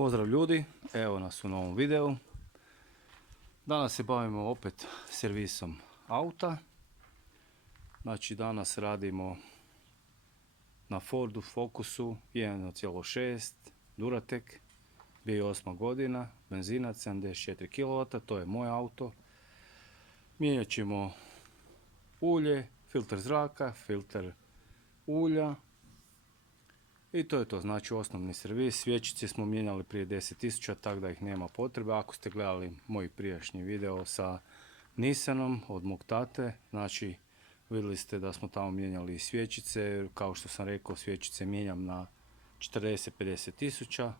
Pozdrav ljudi, evo nas u novom videu. Danas se bavimo opet servisom auta. Znači danas radimo na Fordu Focusu 1.6 Duratec, 2008. godina, benzinac 74 kW, to je moj auto. Mijenjat ćemo ulje, filter zraka, filter ulja. I to je to, znači osnovni servis. Svječice smo mijenjali prije 10.000, tako da ih nema potrebe. Ako ste gledali moj prijašnji video sa Nissanom od mog tate, znači vidjeli ste da smo tamo mijenjali svječice. Kao što sam rekao, svječice mijenjam na 40-50 tisuća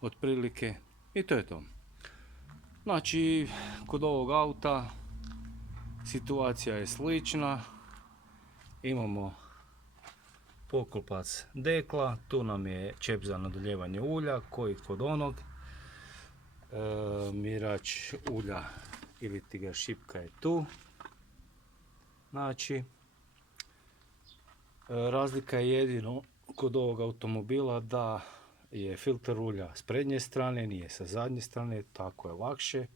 otprilike. I to je to. Znači, kod ovog auta situacija je slična. Imamo poklopac dekla, tu nam je čep za nadoljevanje ulja, koji kod onog. Mjerač ulja ili ti ga šipka je tu. Znači, razlika je jedino kod ovog automobila da je filter ulja s prednje strane, nije sa zadnje strane, tako je lakše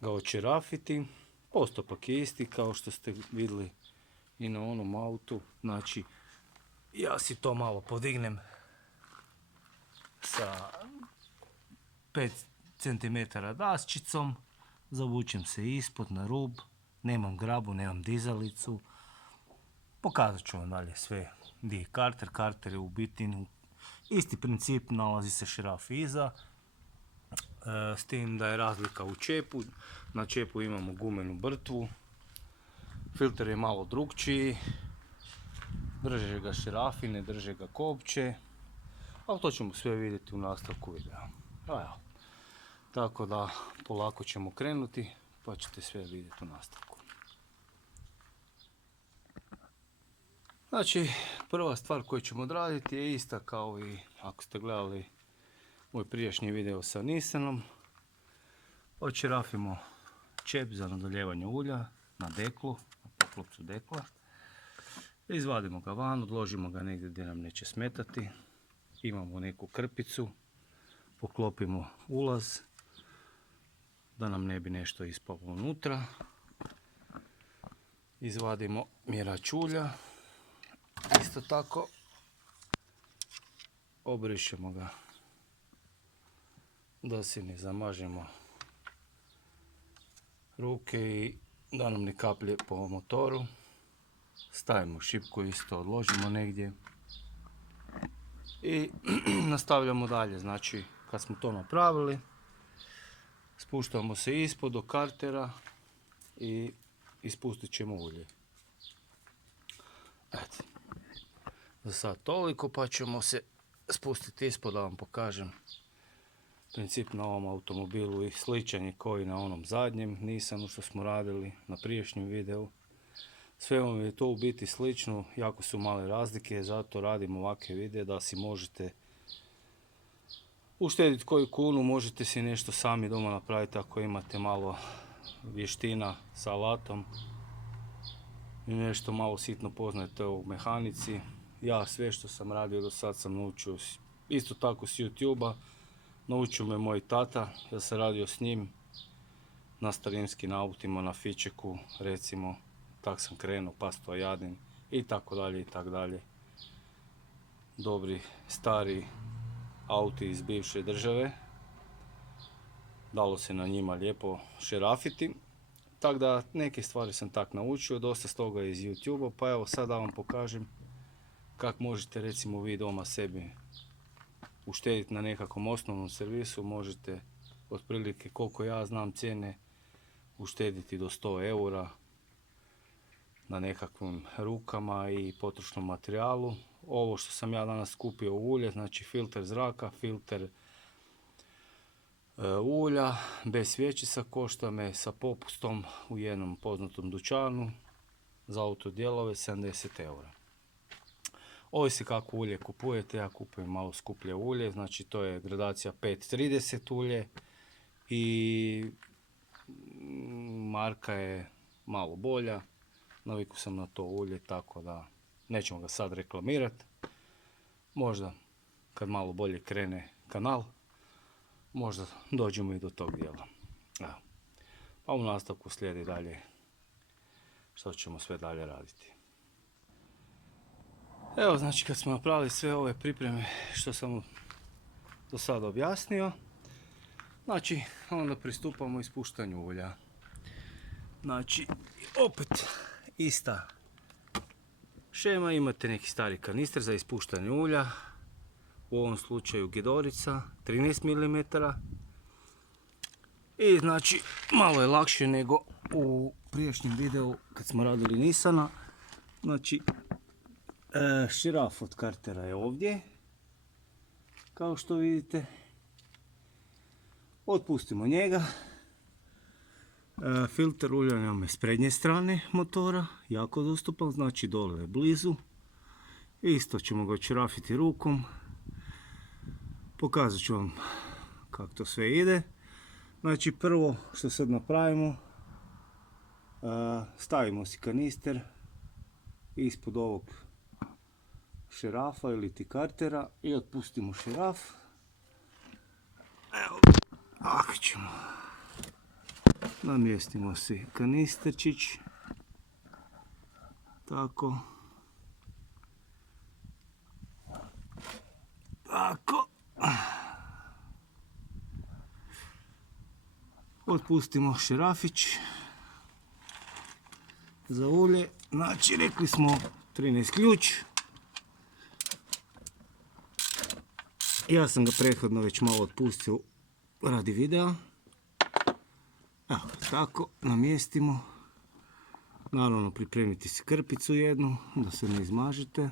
ga očerafiti. Postupak je isti kao što ste vidjeli i na onom autu. Znači, ja si to malo podignem sa 5 cm daščicom, zavučem se ispod na rub, nemam grabu, nemam dizalicu. Pokazat ću vam dalje sve gdje je karter. Karter je u biti isti princip, nalazi se šraf iza, s tim da je razlika u čepu. Na čepu imamo gumenu brtvu, filter je malo drukčiji. Drže ga šrafi, ne drže ga kopče, ali to ćemo sve vidjeti u nastavku videa. Evo. Tako da polako ćemo krenuti, pa ćete sve vidjeti u nastavku. Znači, prva stvar koju ćemo odraditi je ista kao i ako ste gledali moj prijašnji video sa Nissanom. Očerafimo čep za nadoljevanje ulja na deklu, na poklopcu dekla. Izvadimo ga van, odložimo ga negdje gdje nam neće smetati. Imamo neku krpicu, poklopimo ulaz da nam ne bi nešto ispalo unutra. Izvadimo mjerač ulja, isto tako obrišemo ga da si ne zamažemo ruke i da nam ne kaplje po motoru. Stavimo šipku, isto odložimo negdje i nastavljamo dalje. Znači, kad smo to napravili, spuštamo se ispod do kartera i ispustit ćemo ulje. Eto, za sad toliko, pa ćemo se spustiti ispod da vam pokažem princip na ovom automobilu i sličan je koji na onom zadnjem Nissanu što smo radili na prijašnjem videu. Sve vam je to u biti slično, jako su male razlike, zato radim ovakve videe da si možete uštediti koju kunu, možete si nešto sami doma napraviti ako imate malo vještina sa alatom i nešto malo sitno poznajete u mehanici. Ja sve što sam radio do sad sam naučio isto tako s YouTube-a, naučio me moj tata, ja sam radio s njim na starinskim autima, na Fičeku recimo. Tak sam krenuo, Pasto Jadin i tako dalje i tako dalje. Dobri, stari auti iz bivše države. Dalo se na njima lijepo šerafiti. Tako da neke stvari sam tak naučio, dosta s toga iz YouTube-a, pa evo sad da vam pokažem kako možete recimo vi doma sebi uštediti na nekakvom osnovnom servisu. Možete otprilike koliko ja znam cijene uštediti do 100 eura na nekakvim rukama i potrošnom materijalu. Ovo što sam ja danas kupio ulje, znači filter zraka, filter ulja bez svječica, košta me sa popustom u jednom poznatom dućanu za autodijelove 70 eura. Ovisi kako ulje kupujete, ja kupujem malo skuplje ulje, znači to je gradacija 530 ulje i marka je malo bolja. Navikao sam na to ulje, tako da nećemo ga sad reklamirati. Možda kad malo bolje krene kanal, možda dođemo i do tog dijela. Evo. Pa u nastavku slijedi dalje što ćemo sve dalje raditi. Evo, znači kad smo napravili sve ove pripreme što sam do sada objasnio, znači onda pristupamo ispuštanju ulja. Znači opet ista šema, imate neki stari kanister za ispuštanje ulja, u ovom slučaju Gedorica 13 mm. I znači malo je lakše nego u prijašnjem videu kad smo radili Nissana. Znači širaf od Cartera je ovdje, kao što vidite. Otpustimo njega. Filter ulja nam je s prednje strane motora, jako dostupan, znači dole je blizu. Isto ćemo ga čerafiti rukom. Pokazat ću vam kako to sve ide. Znači prvo što sad napravimo, stavimo si kanister ispod ovog šerafa ili ti Cartera i otpustimo šeraf. Evo, ako ćemo. Namjestimo si kanisterčić. Tako. Tako. Otpustimo šerafić za ulje. Znači rekli smo 13 ključ. Ja sam ga prethodno već malo otpustio radi videa. Evo, tako, namjestimo. Naravno pripremite si krpicu jednu, da se ne izmažete.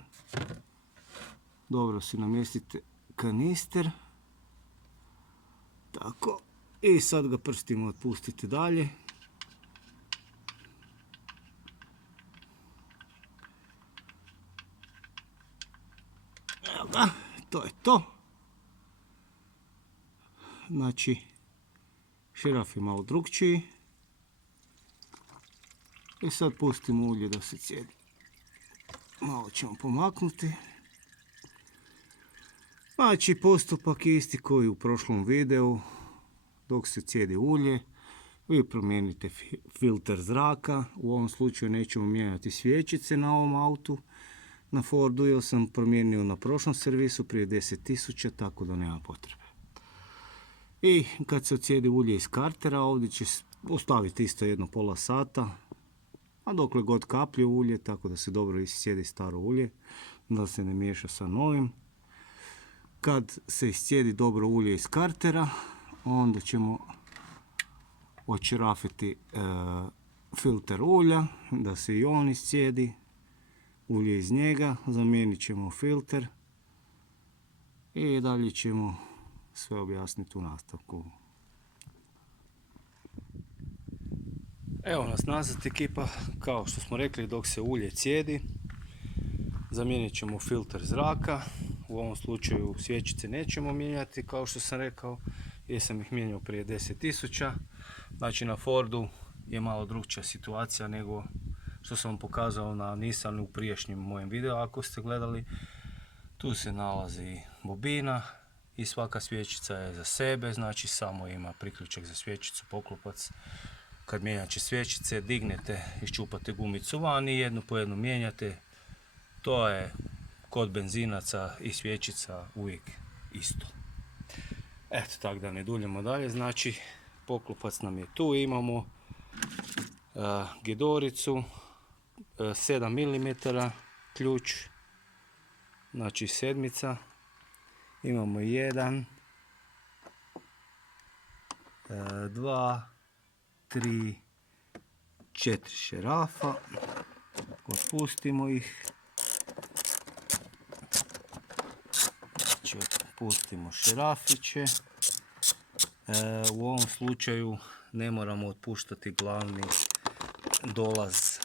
Dobro si namjestite kanister. Tako, i sad ga prstima otpustite dalje. Evo ga, to je to. Znači, širaf je malo drukčiji. I sad pustimo ulje da se cijedi. Malo ćemo pomaknuti. Znači, postupak je isti koji u prošlom videu. Dok se cijedi ulje, vi promijenite filter zraka. U ovom slučaju nećemo mijenjati svjećice na ovom autu. Na Fordu jer sam promijenio na prošlom servisu prije 10.000, tako da nema potrebe. I kad se ocijedi ulje iz Cartera, ovdje će ostaviti isto jedno pola sata, a dokle god kaplje ulje, tako da se dobro iscijedi staro ulje, da se ne miješa sa novim. Kad se iscijedi dobro ulje iz Cartera, onda ćemo očerafiti filter ulja, da se i on iscijedi, ulje iz njega, zamijenit ćemo filter i dalje ćemo sve objasniti u nastavku. Evo nas nazad ekipa, kao što smo rekli, dok se ulje cijedi, zamijenit ćemo filter zraka. U ovom slučaju svjećice nećemo mijenjati, kao što sam rekao, jer sam ih mijenjao prije 10.000. Znači na Fordu je malo drukčija situacija nego što sam vam pokazao na Nissanu u prijašnjem mojem videu. Ako ste gledali, tu se nalazi bobina i svaka svjećica je za sebe, znači samo ima priključak za svjećicu, poklopac. Kad mijenjate svjećice, dignete, iščupate gumicu van i jednu po jednu mijenjate. To je kod benzinaca i svjećica uvijek isto. Eto, tako da ne duljimo dalje, znači poklopac nam je tu, imamo Gedoricu, 7 mm ključ, znači sedmica, imamo 1, 2, 3, 4 šerafa, otpustimo ih, znači otpustimo šerafiće. U ovom slučaju ne moramo otpuštati glavni dolaz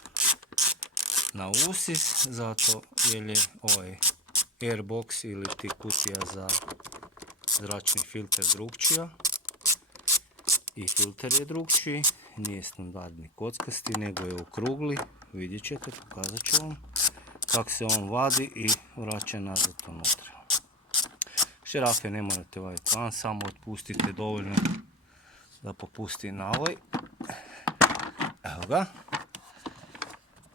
na usis, zato jer je ovaj airbox ili ti kutija za zračni filter drukčija i filter je drukčiji, nije standardni kockasti nego je okrugli. Vidjet ćete, pokazat ću vam kako se on vadi i vraća nazad unutra. Šarafe ne morate vaditi van, samo otpustite dovoljno da popusti navoj. Evo ga.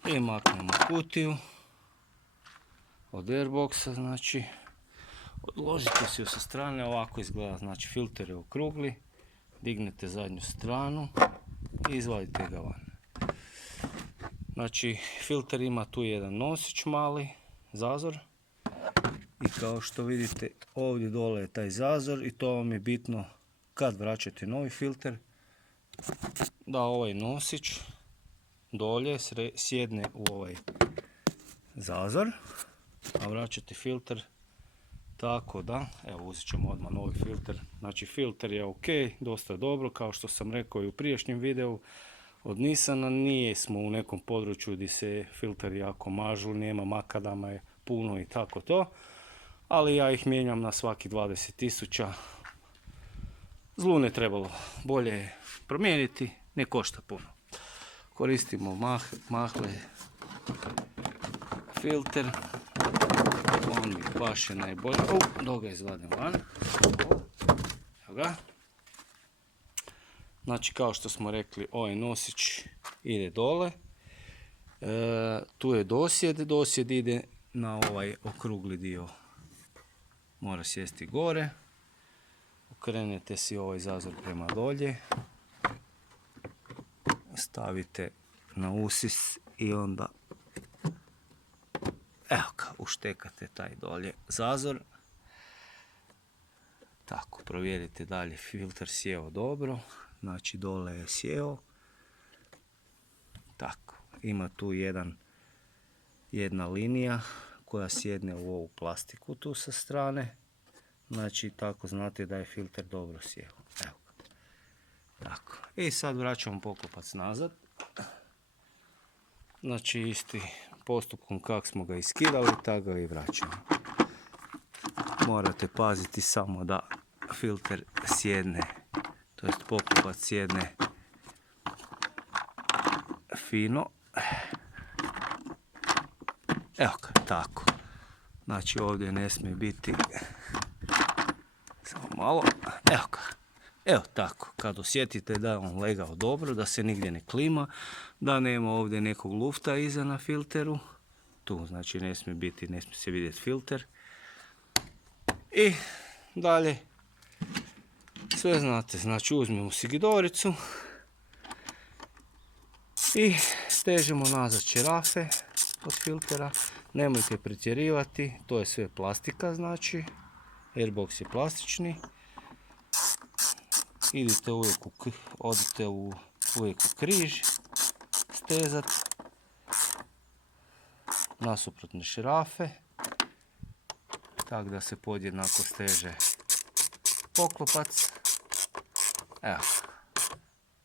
I maknemo kutiju od airboxa, znači odložite si ju sa strane, ovako izgleda, znači filter je okrugli, dignete zadnju stranu i izvadite ga van. Znači filter ima tu jedan nosić mali, zazor, i kao što vidite ovdje dole je taj zazor i to vam je bitno kad vraćate novi filter, da ovaj nosić dolje sjedne u ovaj zazor, a vraćate filter tako da, evo uzet ćemo odmah novi filter. Znači filter je ok, dosta dobro, kao što sam rekao i u prijašnjem videu od Nissana, nije smo u nekom području gdje se filteri jako mažu, nema makadama je puno i tako to, ali ja ih mijenjam na svaki 20.000. Zlu ne trebalo, bolje je promijeniti, ne košta puno. Koristimo Mahle filter, on mi baš je najbolji. Da ga izvadim van. Evo ga. Znači kao što smo rekli, ovaj nosić ide dole. Tu je dosjed ide na ovaj okrugli dio. Mora sjesti gore. Okrenete si ovaj zazor prema dolje. Stavite na usis i onda evo ga, uštekate taj dolje zazor. Tako, provjerite dalje, filter sjeo dobro, znači dole je sjeo. Tako, ima tu jedna linija koja sjedne u ovu plastiku tu sa strane. Znači tako znate da je filter dobro sjeo. Evo ga. Tako, i sad vraćamo poklopac nazad. Znači isti postupkom kako smo ga iskidali, tako ga i vraćamo. Morate paziti samo da filter sjedne, to jest poklopac sjedne fino. Evo ga, tako. Znači ovdje ne smije biti, samo malo, evo ga. Evo tako, kad osjetite da je on legao dobro, da se nigdje ne klima, da nema ovdje nekog lufta iza na filteru, tu znači ne smije biti, ne smije se vidjeti filter. I dalje, sve znate, znači uzmemo sigidoricu i stežemo nazad šarafe od filtera, nemojte pretjerivati, to je sve plastika znači, airbox je plastični. Idite uvijek u križ stezat nasuprotne šarafe, tako da se podjednako steže poklopac. Evo,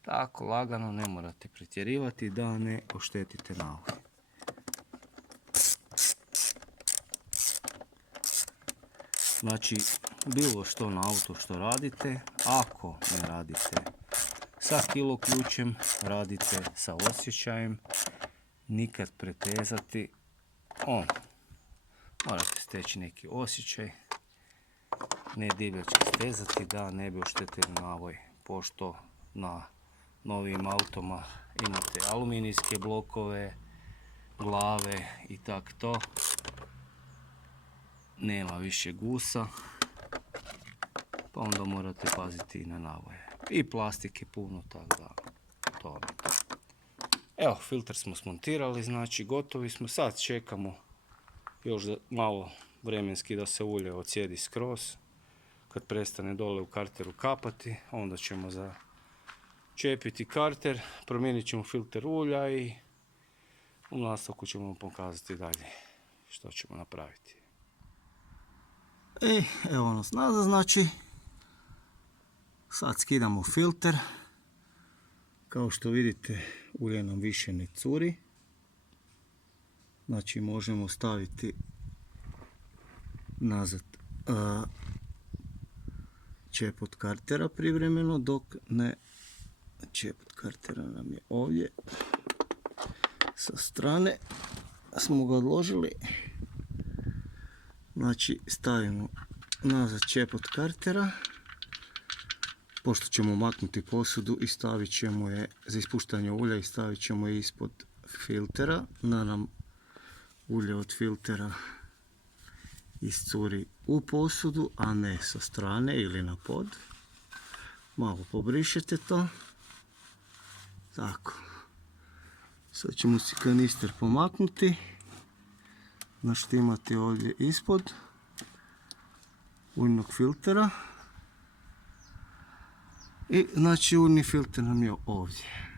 tako lagano, ne morate pretjerivati da ne oštetite navoj. Znači, bilo što na auto što radite, ako ne radite sa kilo ključem, radite sa osjećajem, nikad pretezati, morate steći neki osjećaj, ne divljački stezati da ne bi oštetili navoj, pošto na novim automa imate aluminijske blokove, glave i tako to. Nema više gusa, pa onda morate paziti i na navoje. I plastike puno, tako da to. Evo, filter smo smontirali, znači gotovi smo. Sad čekamo još malo vremenski da se ulje odsjedi skroz. Kad prestane dole u karteru kapati, onda ćemo začepiti karter, promijenit ćemo filter ulja i u nastavku ćemo vam pokazati dalje što ćemo napraviti. Evo nas nazad, znači sad skidamo filter. Kao što vidite, ulje nam više ne curi. Znači možemo staviti nazad čep od kartera privremeno, dok ne, čep od kartera nam je ovdje sa strane, smo ga odložili. Znači stavimo nazad čep od kartera, pošto ćemo maknuti posudu i stavit ćemo je za ispuštanje ulja i stavit ćemo je ispod filtera, da nam ulje od filtera iscuri u posudu, a ne sa strane ili na pod. Malo pobrišete to. Tako. Sad ćemo si kanister pomaknuti. Naštimati ovdje ispod uljnog filtera. I znači uljni filter nam je ovdje.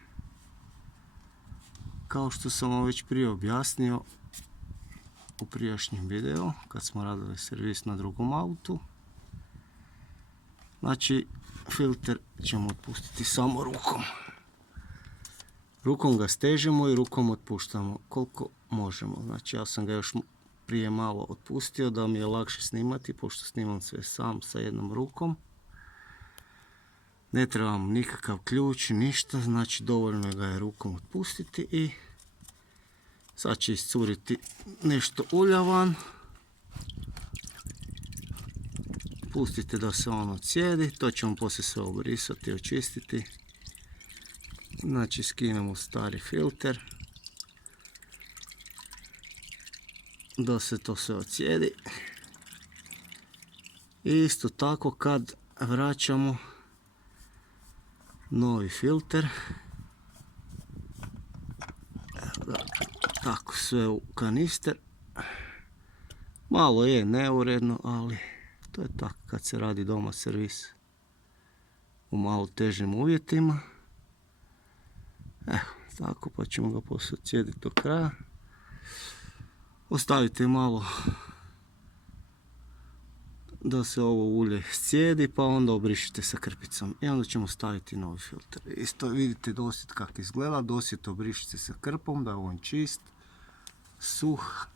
Kao što sam vam već prije objasnio u prijašnjem videu, kad smo radili servis na drugom autu. Znači, filter ćemo otpustiti samo rukom. Rukom ga stežemo i rukom otpuštamo koliko možemo. Znači, ja sam ga još prije malo otpustio da mi je lakše snimati, pošto snimam sve sam sa jednom rukom. Ne trebam nikakav ključ, ništa, znači dovoljno ga je rukom otpustiti i sad će iscuriti nešto ulja van. Pustite da se ono odsjedi, to ćemo poslije sve obrisati i očistiti. Znači skinemo stari filter da se to sve odsjedi. I isto tako kad vraćamo novi filter, tako sve u kanister. Malo je neuredno, ali to je tako kad se radi doma servis u malo težim uvjetima. Evo, tako, pa ćemo ga poslije odsjediti do kraja. Ostavite malo da se ovo ulje scijedi, pa onda obrišite sa krpicom i onda ćemo staviti novi filter. Isto vidite dosjet kako izgleda, dosjet obrišite sa krpom da je on čist, suh.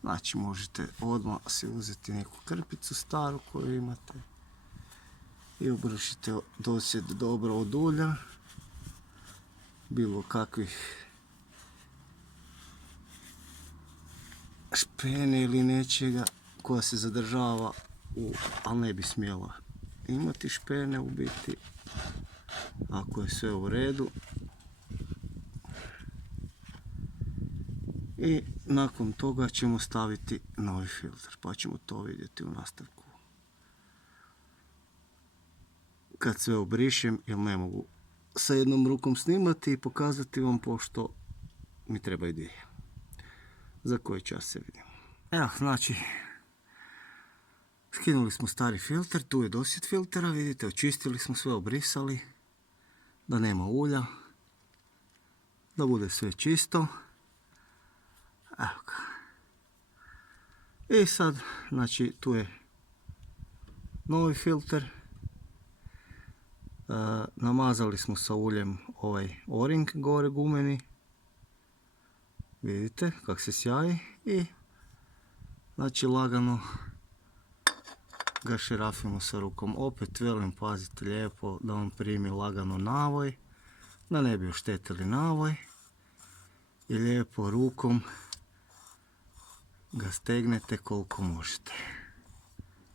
Znači možete odmah si uzeti neku krpicu staru koju imate i obrišite dosjet dobro od ulja, bilo kakvih špene ili nečega koja se zadržava, ali ne bi smjela imati špene u biti, ako je sve u redu. I nakon toga ćemo staviti novi filter, pa ćemo to vidjeti u nastavku. Kad sve obrišem, jer ne mogu sa jednom rukom snimati i pokazati vam, pošto mi trebaju dvije. Za koji čas se vidimo. Evo, znači, skinuli smo stari filter, tu je dosjet filtera, vidite, očistili smo sve, obrisali, da nema ulja, da bude sve čisto. Evo ga. I sad, znači, tu je novi filter. Namazali smo sa uljem ovaj o-ring gore gumeni. Vidite kako se sjaji i znači lagano ga šerafimo sa rukom. Opet velim, pazite lijepo da on primi lagano navoj, da ne bi oštetili navoj, i lijepo rukom ga stegnete koliko možete.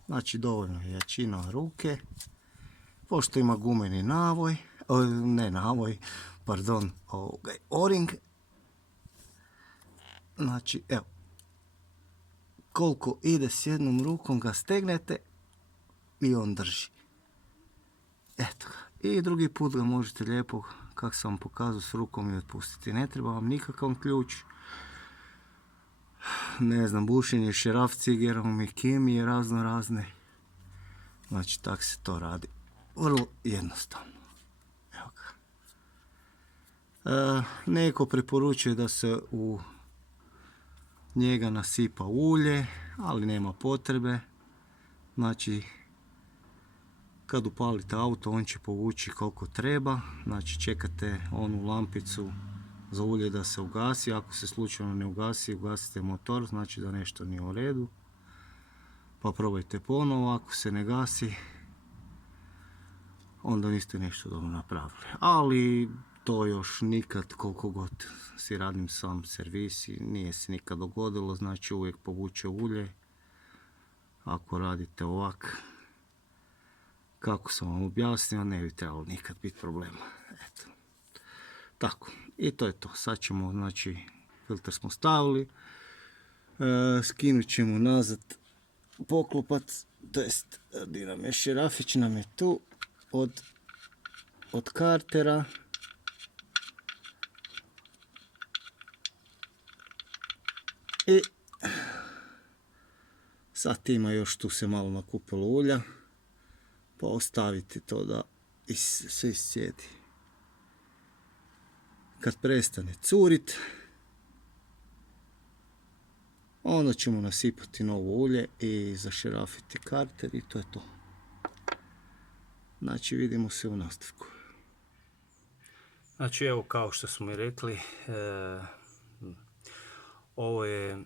Znači dovoljno je jačina ruke, pošto ima gumeni navoj, ne navoj, pardon, o-ring. Znači evo, koliko ide s jednom rukom ga stegnete i on drži. Eto ga. I drugi put ga možete lijepo, kako sam vam pokazao, s rukom i otpustiti. Ne treba vam nikakav ključ. Ne znam, bušenje šeraf cigerom i kemije razno razne. Znači tako se to radi. Vrlo jednostavno. Evo ga. Neko preporučuje da se u njega nasipa ulje, ali nema potrebe. Znači, kad upalite auto, on će povući koliko treba. Znači, čekate onu lampicu za ulje da se ugasi. Ako se slučajno ne ugasi, ugasite motor, znači da nešto nije u redu. Pa probajte ponovo, ako se ne gasi, onda niste nešto dobro napravili. Ali to još nikad, koliko god si radim sam servis, nije se nikad dogodilo, znači uvijek povuče ulje. ako radite ovak kako sam vam objasnio, ne bi trebalo nikad biti problema. Eto. Tako, i to je to. Sad ćemo, znači, filter smo stavili, skinut ćemo nazad poklopac, to jest di nam je šerafić, nam je tu od kartera. I sad ima još tu se malo nakupilo ulja, pa ostaviti to da se iscijedi. Kad prestane curit, onda ćemo nasipati novo ulje i zašerafiti karter i to je to. Znači vidimo se u nastavku. Znači evo kao što smo i rekli, ovo je,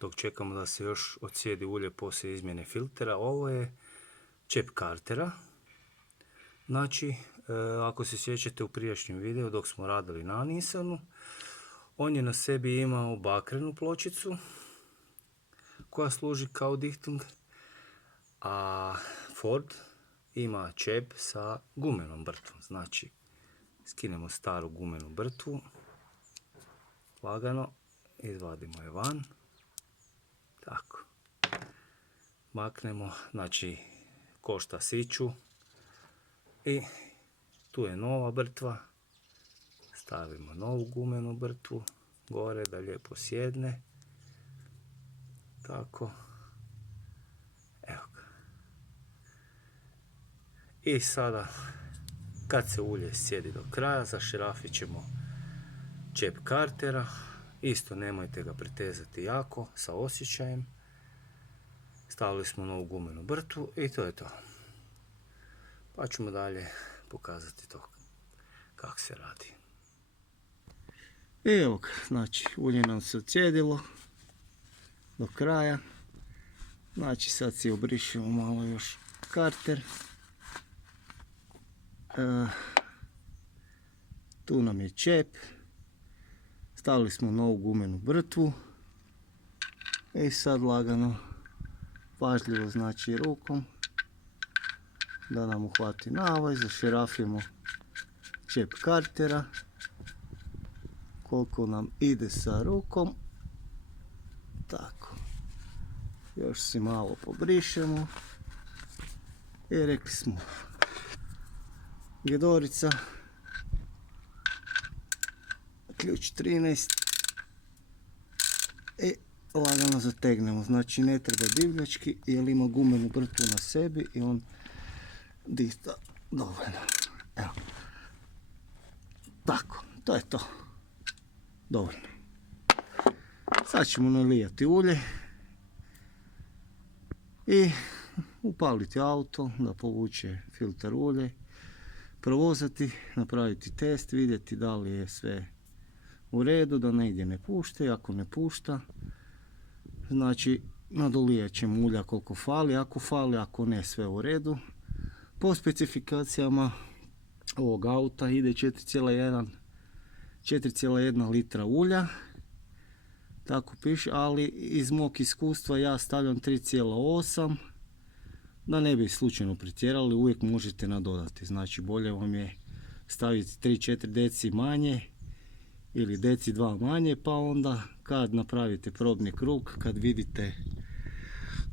dok čekamo da se još odsjedi ulje poslije izmjene filtera, ovo je čep kartera. Znači, ako se sjećate u prijašnjem videu dok smo radili na Nissanu, on je na sebi imao bakrenu pločicu koja služi kao dihtung, a Ford ima čep sa gumenom brtvom. Znači, skinemo staru gumenu brtvu, lagano izvadimo je van, tako, maknemo, znači košta siću i tu je nova brtva, stavimo novu gumenu brtvu gore da lijepo sjedne, tako, evo ga. I sada kad se ulje sjedi do kraja, zašerafit ćemo čep kartera, isto nemojte ga pretezati jako, sa osjećajem. Stavili smo novu gumenu brtvu i to je to. Pa ćemo dalje pokazati to kako se radi. Evo ga, znači ulje nam se odsjedilo do kraja. Znači sad si obrišemo malo još karter. Tu nam je čep. Stavili smo novu gumenu brtvu. I sad lagano, pažljivo znači rukom da nam uhvati navaj, zašerafimo čep kartera koliko nam ide sa rukom, tako, još si malo pobrišemo i rekli smo gedorica, ključ 13 i lagano zategnemo, znači ne treba divljački jer ima gumenu brtvu na sebi i on dihta dovoljno. Evo. Tako, to je to. Dovoljno. Sad ćemo nalijati ulje i upaliti auto da povuče filter ulje, provozati, napraviti test, vidjeti da li je sve u redu, da negdje ne pušta, i ako ne pušta, znači nadolijat ćemo ulja koliko fali, ako ne sve u redu. Po specifikacijama ovog auta ide 4,1 litra ulja, tako piše, ali iz mog iskustva ja stavljam 3,8, da ne bi slučajno pretjerali, uvijek možete nadodati, znači bolje vam je staviti 3-4 deci manje ili deci 2 manje, pa onda kad napravite probni krug, kad vidite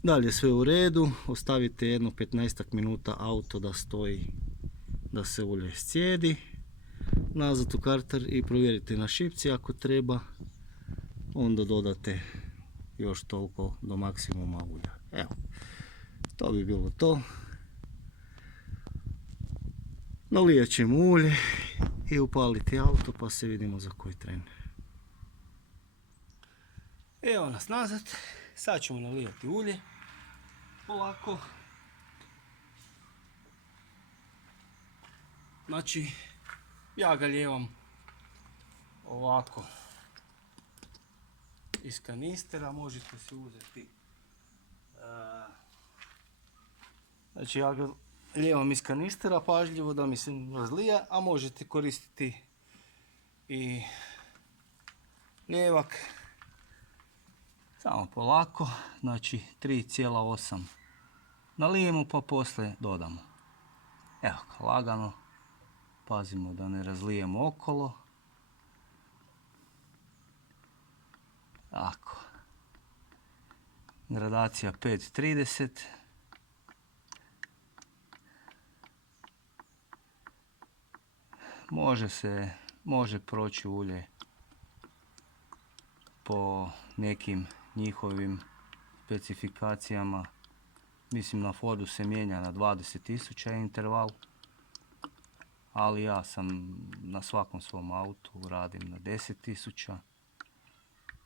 da li je sve u redu, ostavite jedno 15 minuta auto da stoji, da se ulje scijedi, nazad u karter i provjerite na šipci, ako treba onda dodate još toliko do maksimuma ulja. Evo, to bi bilo to. Nalijat ćemo ulje i upaliti auto, pa se vidimo za koji tren. Evo nas nazad, sad ćemo nalijati ulje polako. Znači, ja ga lijevam ovako iz kanistera, možete si uzeti, znači ja ga lijevam iz kanistera pažljivo da mi se razlija, a možete koristiti i lijevak. Samo polako, znači 3,8 nalijemo pa poslije dodamo. Evo ga, lagano, pazimo da ne razlijemo okolo. Tako. Gradacija 5,30. Može proći ulje po nekim njihovim specifikacijama. Mislim na Fordu se mijenja na 20.000 interval, ali ja sam na svakom svom autu radim na 10.000,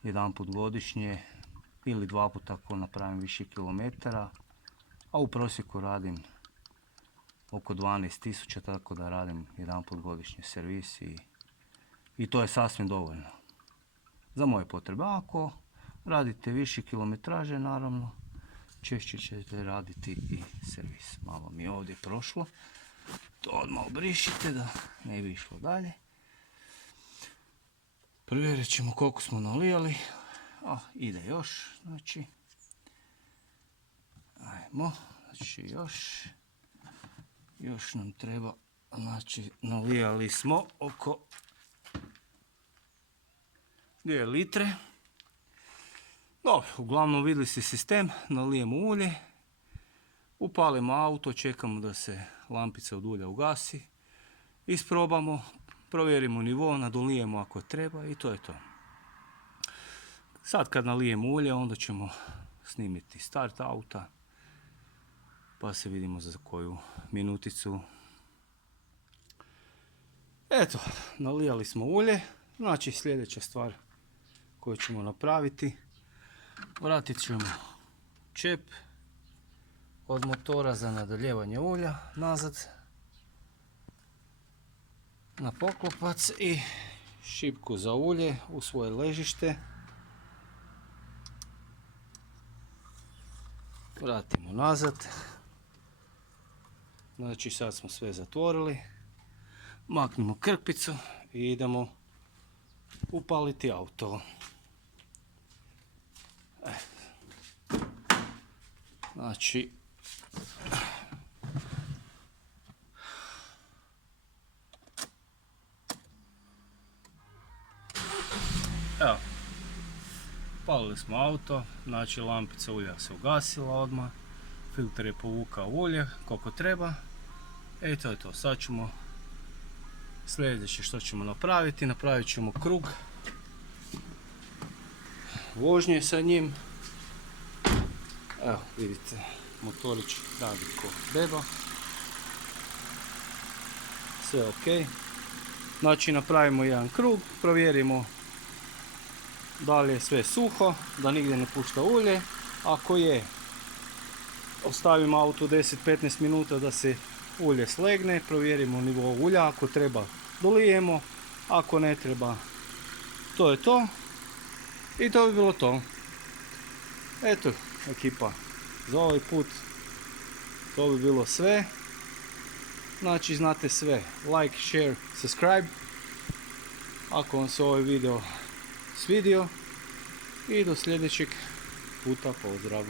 jedanput godišnje ili dva puta ako napravim više kilometara, a u prosjeku radim oko 12.000, tako da radim jedanput godišnje servis i to je sasvim dovoljno za moje potrebe. Ako radite više kilometraže, naravno, češće ćete raditi i servis. Malo mi je ovdje prošlo, to odmah obrišite da ne bi išlo dalje. Provjerit ćemo koliko smo nalijali. Ide još, znači, ajmo, znači još nam treba, znači nalijali smo oko 2 litre. Dobro, uglavnom vidjeli ste sistem, nalijemo ulje, upalimo auto, čekamo da se lampica od ulja ugasi, isprobamo, provjerimo nivo, nadolijemo ako treba i to je to. Sad kad nalijemo ulje, onda ćemo snimiti start auta, pa se vidimo za koju minuticu. Eto, nalijali smo ulje, znači sljedeća stvar koju ćemo napraviti, vratit ćemo čep od motora za nadaljevanje ulja nazad na poklopac i šipku za ulje u svoje ležište. Vratimo nazad. Znači sad smo sve zatvorili. Maknimo krpicu i idemo upaliti auto. Znači evo, palili smo auto, znači lampica ulja se ugasila odmah, filter je povukao ulje koliko treba. I to je to. Sad ćemo sljedeće što ćemo napraviti, napravit ćemo krug vožnje sa njim. Evo vidite, motorić radi ko beba, sve ok. Znači napravimo jedan krug, provjerimo da li je sve suho, da nigdje ne pušta ulje. Ako je, ostavimo auto 10-15 minuta da se ulje slegne, provjerimo nivo ulja, ako treba dolijemo, ako ne treba, to je to. I to bi bilo to. Eto ekipa, za ovaj put to bi bilo sve. Znači znate sve, like, share, subscribe ako vam se ovaj video svidio i do sljedećeg puta, pozdrav.